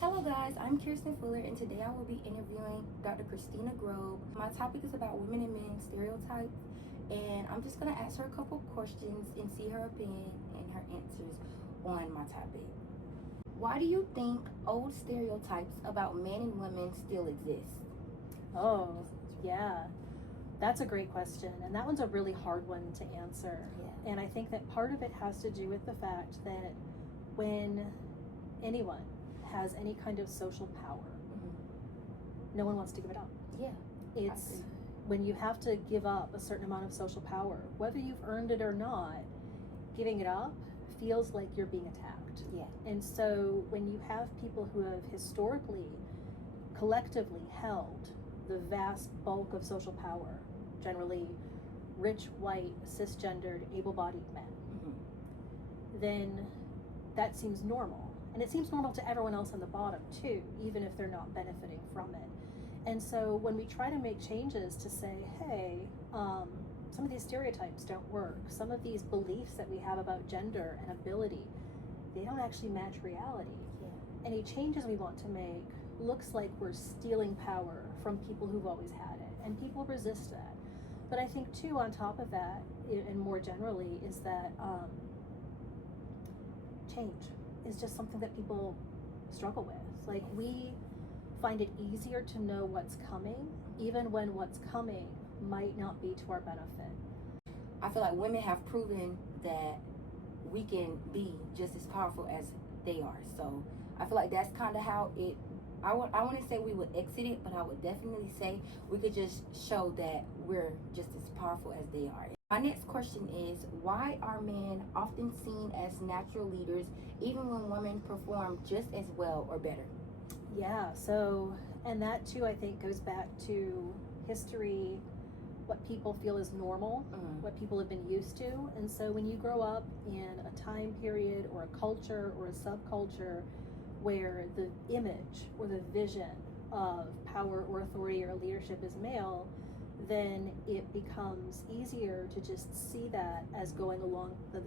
Hello guys, I'm Kirsten Fuller and today I will be interviewing Dr. Christina Grove. My topic is about women and men stereotypes, and I'm just going to ask her a couple questions and see her opinion and her answers on my topic. Why do you think old stereotypes about men and women still exist? Oh, yeah. That's a great question. And that one's a really hard one to answer. Yeah. And I think that part of it has to do with the fact that when anyone has any kind of social power, no one wants to give it up. Yeah. It's when you have to give up a certain amount of social power, whether you've earned it or not, giving it up feels like you're being attacked. Yeah. And so when you have people who have historically, collectively held the vast bulk of social power, generally rich, white, cisgendered, able-bodied men, then that seems normal. And it seems normal to everyone else on the bottom too, even if they're not benefiting from it. And so when we try to make changes to say, hey, some of these stereotypes don't work, some of these beliefs that we have about gender and ability, they don't actually match reality. Yeah. Any changes we want to make looks like we're stealing power from people who've always had it, and people resist that. But I think too, on top of that, and more generally, is that change is just something that people struggle with. Like, we find it easier to know what's coming, even when what's coming might not be to our benefit. I feel like women have proven that we can be just as powerful as they are. So I feel like that's kind of how it, I wouldn't say we would exit it, but I would definitely say we could just show that we're just as powerful as they are. My next question is, why are men often seen as natural leaders even when women perform just as well or better? Yeah, so, and that too, I think, goes back to history, what people feel is normal, what people have been used to. And so when you grow up in a time period or a culture or a subculture where the image or the vision of power or authority or leadership is male, then it becomes easier to just see that as going along, the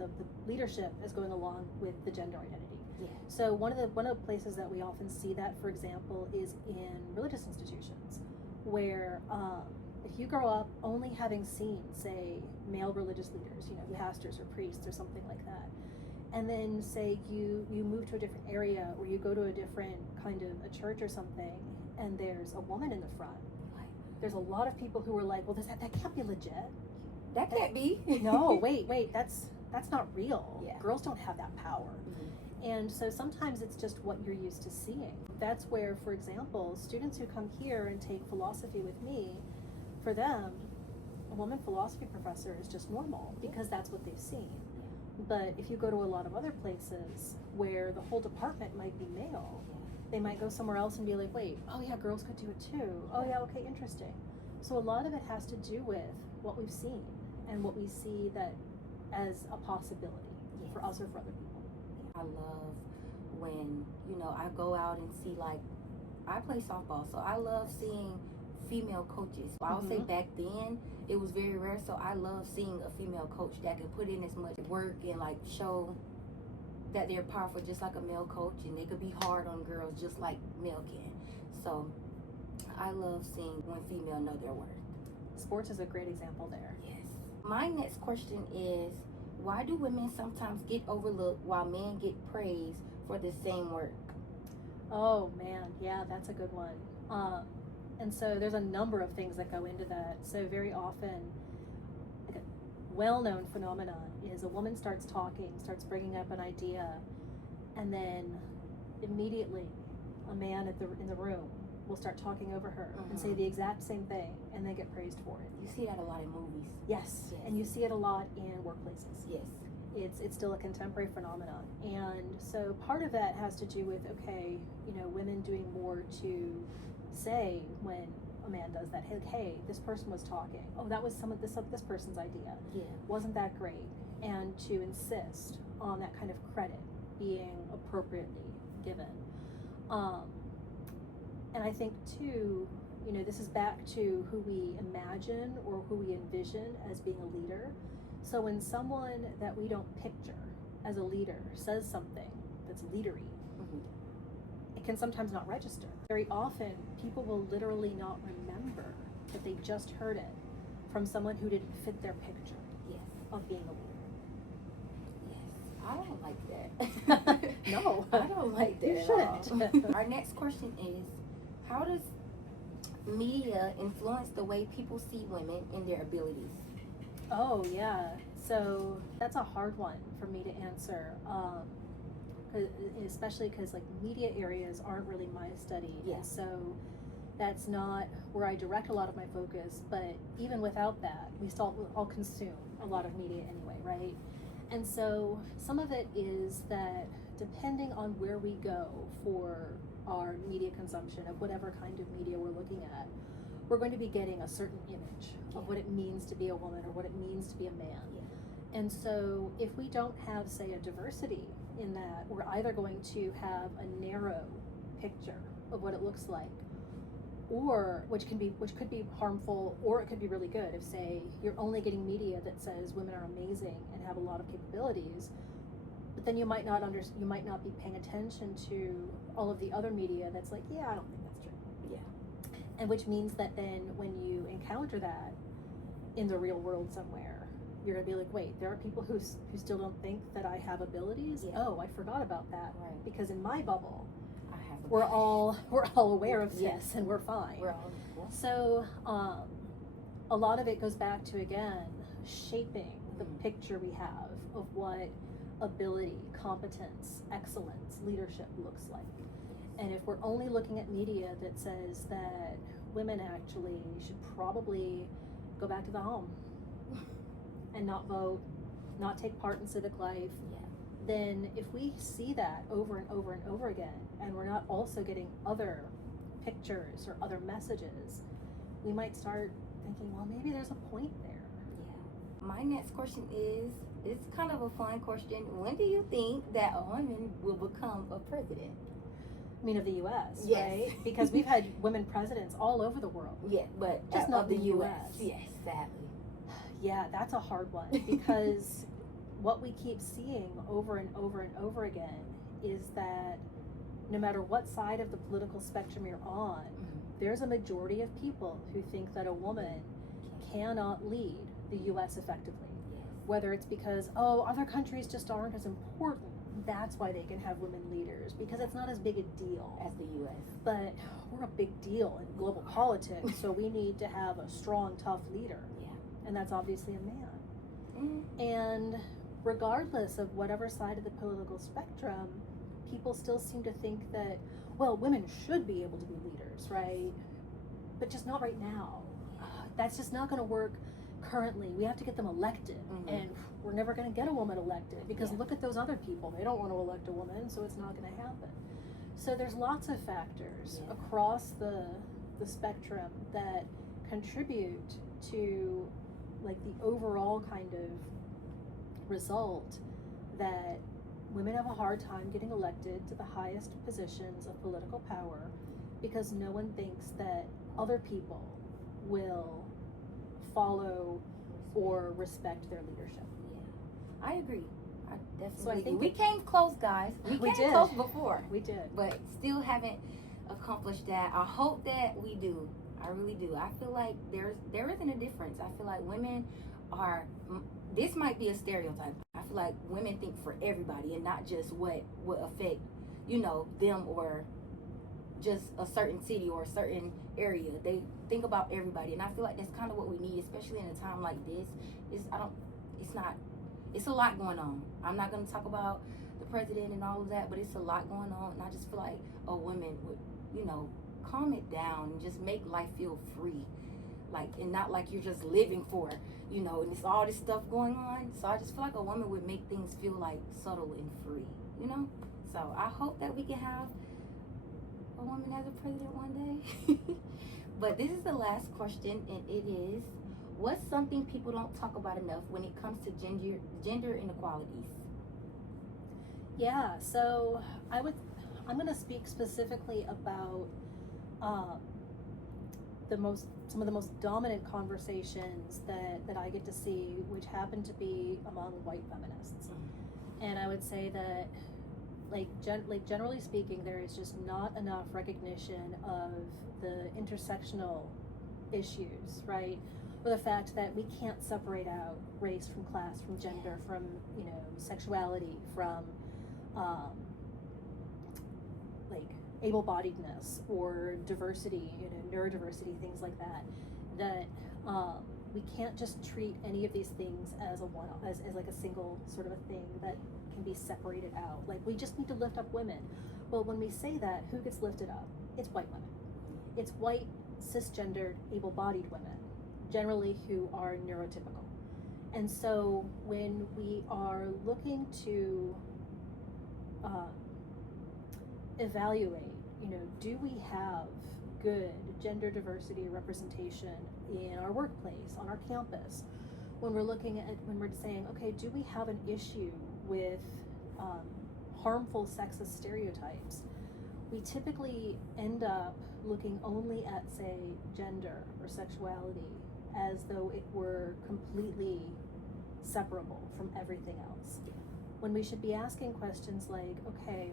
leadership as going along with the gender identity. Yeah. So one of the places that we often see that, for example, is in religious institutions, where if you grow up only having seen, say, male religious leaders, pastors or priests or something like that, and then say you move to a different area or you go to a different kind of a church or something, and there's a woman in the front, there's a lot of people who are like, well, that can't be legit. That can't be. No, wait, that's not real. Yeah. Girls don't have that power. And so sometimes it's just what you're used to seeing. That's where, for example, students who come here and take philosophy with me, for them, a woman philosophy professor is just normal because that's what they've seen. But if you go to a lot of other places where the whole department might be male, they might go somewhere else and be like, wait, oh yeah, girls could do it too. Oh yeah, okay, interesting. So a lot of it has to do with what we've seen and what we see that as a possibility for us or for other people. I love when, I go out and see, like, I play softball, so I love seeing female coaches. I would say back then it was very rare, so I love seeing a female coach that can put in as much work and like show that they're powerful just like a male coach, and they could be hard on girls just like male can. So I love seeing when female know their worth. Sports is a great example there. Yes. My next question is, why do women sometimes get overlooked while men get praised for the same work? Oh man, yeah, that's a good one. And so there's a number of things that go into that. So very often, like a well-known phenomenon is a woman starts talking, starts bringing up an idea, and then immediately a man in the room will start talking over her and say the exact same thing, and they get praised for it. You see that a lot in movies. Yes, and you see it a lot in workplaces. Yes. It's still a contemporary phenomenon. And so part of that has to do with, okay, women doing more to say when a man does that, hey, this person was talking. Oh, that was this person's idea. Yeah. Wasn't that great? And to insist on that kind of credit being appropriately given. And I think too, this is back to who we imagine or who we envision as being a leader. So when someone that we don't picture as a leader says something that's leadery, it it can sometimes not register. Very often, people will literally not remember that they just heard it from someone who didn't fit their picture Yes. of being a leader. Yes. I don't like that. No. I don't like that. You at shouldn't. all. Our next question is, how does media influence the way people see women and their abilities? Oh, yeah. So that's a hard one for me to answer. Especially because like media areas aren't really my study. Yeah. And so that's not where I direct a lot of my focus, but even without that, we still all consume a lot of media anyway, right? And so some of it is that depending on where we go for our media consumption of whatever kind of media we're looking at, we're going to be getting a certain image of what it means to be a woman or what it means to be a man. Yeah. And so if we don't have, say, a diversity in that, we're either going to have a narrow picture of what it looks like, or which could be harmful, or it could be really good. If, say, you're only getting media that says women are amazing and have a lot of capabilities, but then you might not be paying attention to all of the other media that's like, yeah, I don't think that's true. Yeah. And which means that then when you encounter that in the real world somewhere, you're gonna be like, wait, there are people who still don't think that I have abilities. Yeah. Oh, I forgot about that. Right. Because in my bubble, I have. we're all aware of this, Yes. and we're fine. We're all equal. So a lot of it goes back to, again, shaping the picture we have of what ability, competence, excellence, leadership looks like. And if we're only looking at media that says that women actually should probably go back to the home and not vote, not take part in civic life, Yeah. then if we see that over and over and over again, and we're not also getting other pictures or other messages, we might start thinking, well, maybe there's a point there. Yeah. My next question is, it's kind of a fun question. When do you think that a woman will become a president? I mean, of the U.S., Yes. right? Because we've had women presidents all over the world. Yeah, but Just not of the the U.S. US. Yes, sadly. Yeah, that's a hard one because what we keep seeing over and over and over again is that no matter what side of the political spectrum you're on, there's a majority of people who think that a woman cannot lead the U.S. effectively. Yes. Whether it's because, oh, other countries just aren't as important, that's why they can have women leaders, because it's not as big a deal As the U.S. But we're a big deal in global politics, so we need to have a strong, tough leader. Yeah. And that's obviously a man. Mm-hmm. And regardless of whatever side of the political spectrum, people still seem to think that, well, women should be able to be leaders, right? But just not right now. That's just not going to work currently. We have to get them elected. Mm-hmm. And we're never going to get a woman elected because Yeah. look at those other people. They don't want to elect a woman, so it's not going to happen. So there's lots of factors Yeah. across the spectrum that contribute to like the overall kind of result that women have a hard time getting elected to the highest positions of political power because no one thinks that other people will follow or respect their leadership. Yeah. I agree. I definitely So I think we came close, guys. We We came did. close before, We did. but still haven't accomplished that. I hope that we do. I really do. I feel like there isn't a difference. I feel like women are. This might be a stereotype. I feel like women think for everybody and not just what would affect, them or just a certain city or a certain area. They think about everybody, and I feel like that's kind of what we need, especially in a time like this. It's a lot going on. I'm not going to talk about the president and all of that, but it's a lot going on, and I just feel like a woman would, calm it down and just make life feel free, and not like you're just living for, and it's all this stuff going on. So I just feel like a woman would make things feel like subtle and free, So I hope that we can have a woman as a president one day. But this is the last question, and it is, what's something people don't talk about enough when it comes to gender inequalities? Yeah, so I'm going to speak specifically about some of the most dominant conversations that I get to see, which happen to be among white feminists. And I would say that generally speaking, there is just not enough recognition of the intersectional issues, right? Or the fact that we can't separate out race from class, from gender, from, you know, sexuality, from like able-bodiedness or diversity, you know, neurodiversity, things like that. That we can't just treat any of these things as as like a single sort of a thing that can be separated out. Like, we just need to lift up women. Well, when we say that, who gets lifted up? It's white women. It's white, cisgendered, able-bodied women, generally who are neurotypical. And so when we are looking to evaluate, you know, do we have good gender diversity representation in our workplace, on our campus? When we're saying, okay, do we have an issue with harmful sexist stereotypes? We typically end up looking only at, say, gender or sexuality as though it were completely separable from everything else. When we should be asking questions like, okay,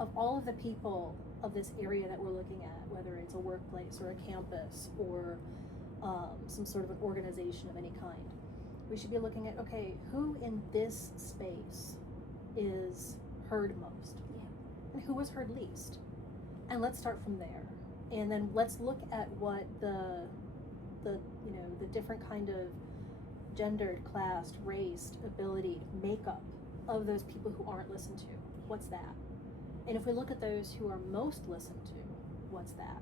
of all of the people of this area that we're looking at, whether it's a workplace or a campus or some sort of an organization of any kind, we should be looking at, okay, who in this space is heard most? And who was heard least? And let's start from there. And then let's look at what the different kind of gendered, classed, raced, ability, makeup of those people who aren't listened to. What's that? And if we look at those who are most listened to, what's that?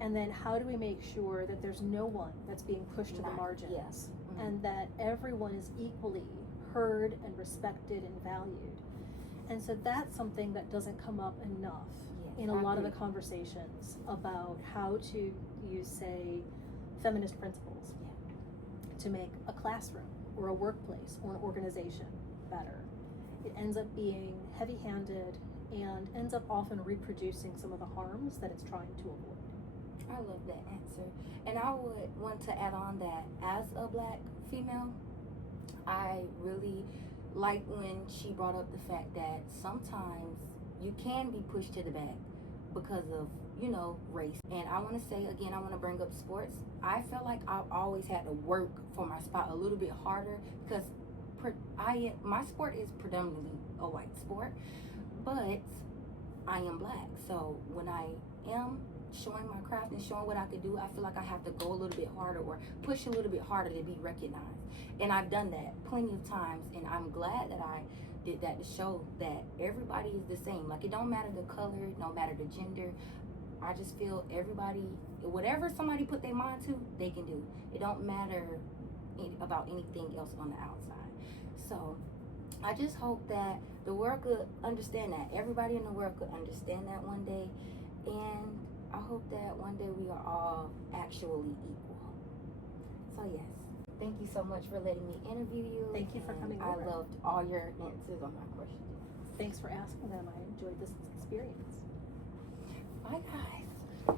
And then how do we make sure that there's no one that's being pushed to the margins? Yes. Mm-hmm. And that everyone is equally heard and respected and valued. And so that's something that doesn't come up enough in a lot of the conversations about how to use, say, feminist principles to make a classroom or a workplace or an organization better. It ends up being heavy-handed and ends up often reproducing some of the harms that it's trying to avoid. I love that answer. And I would want to add on that as a Black female, I really like when she brought up the fact that sometimes you can be pushed to the back because of, you know, race. And I want to say, again, I want to bring up sports. I feel like I've always had to work for my spot a little bit harder because my sport is predominantly a white sport, but I am Black. So when I am showing my craft and showing what I could do, I feel like I have to go a little bit harder or push a little bit harder to be recognized. And I've done that plenty of times, and I'm glad that I did that to show that everybody is the same. Like, it don't matter the color, it don't matter the gender. I just feel everybody, whatever somebody put their mind to, they can do. It don't matter about anything else on the outside. So I just hope that the world could understand that. Everybody in the world could understand that one day. And I hope that one day we are all actually equal. So yes, thank you so much for letting me interview you. Thank you for coming I over. loved all your answers on my questions. Thanks for asking them. I enjoyed this experience. Bye guys.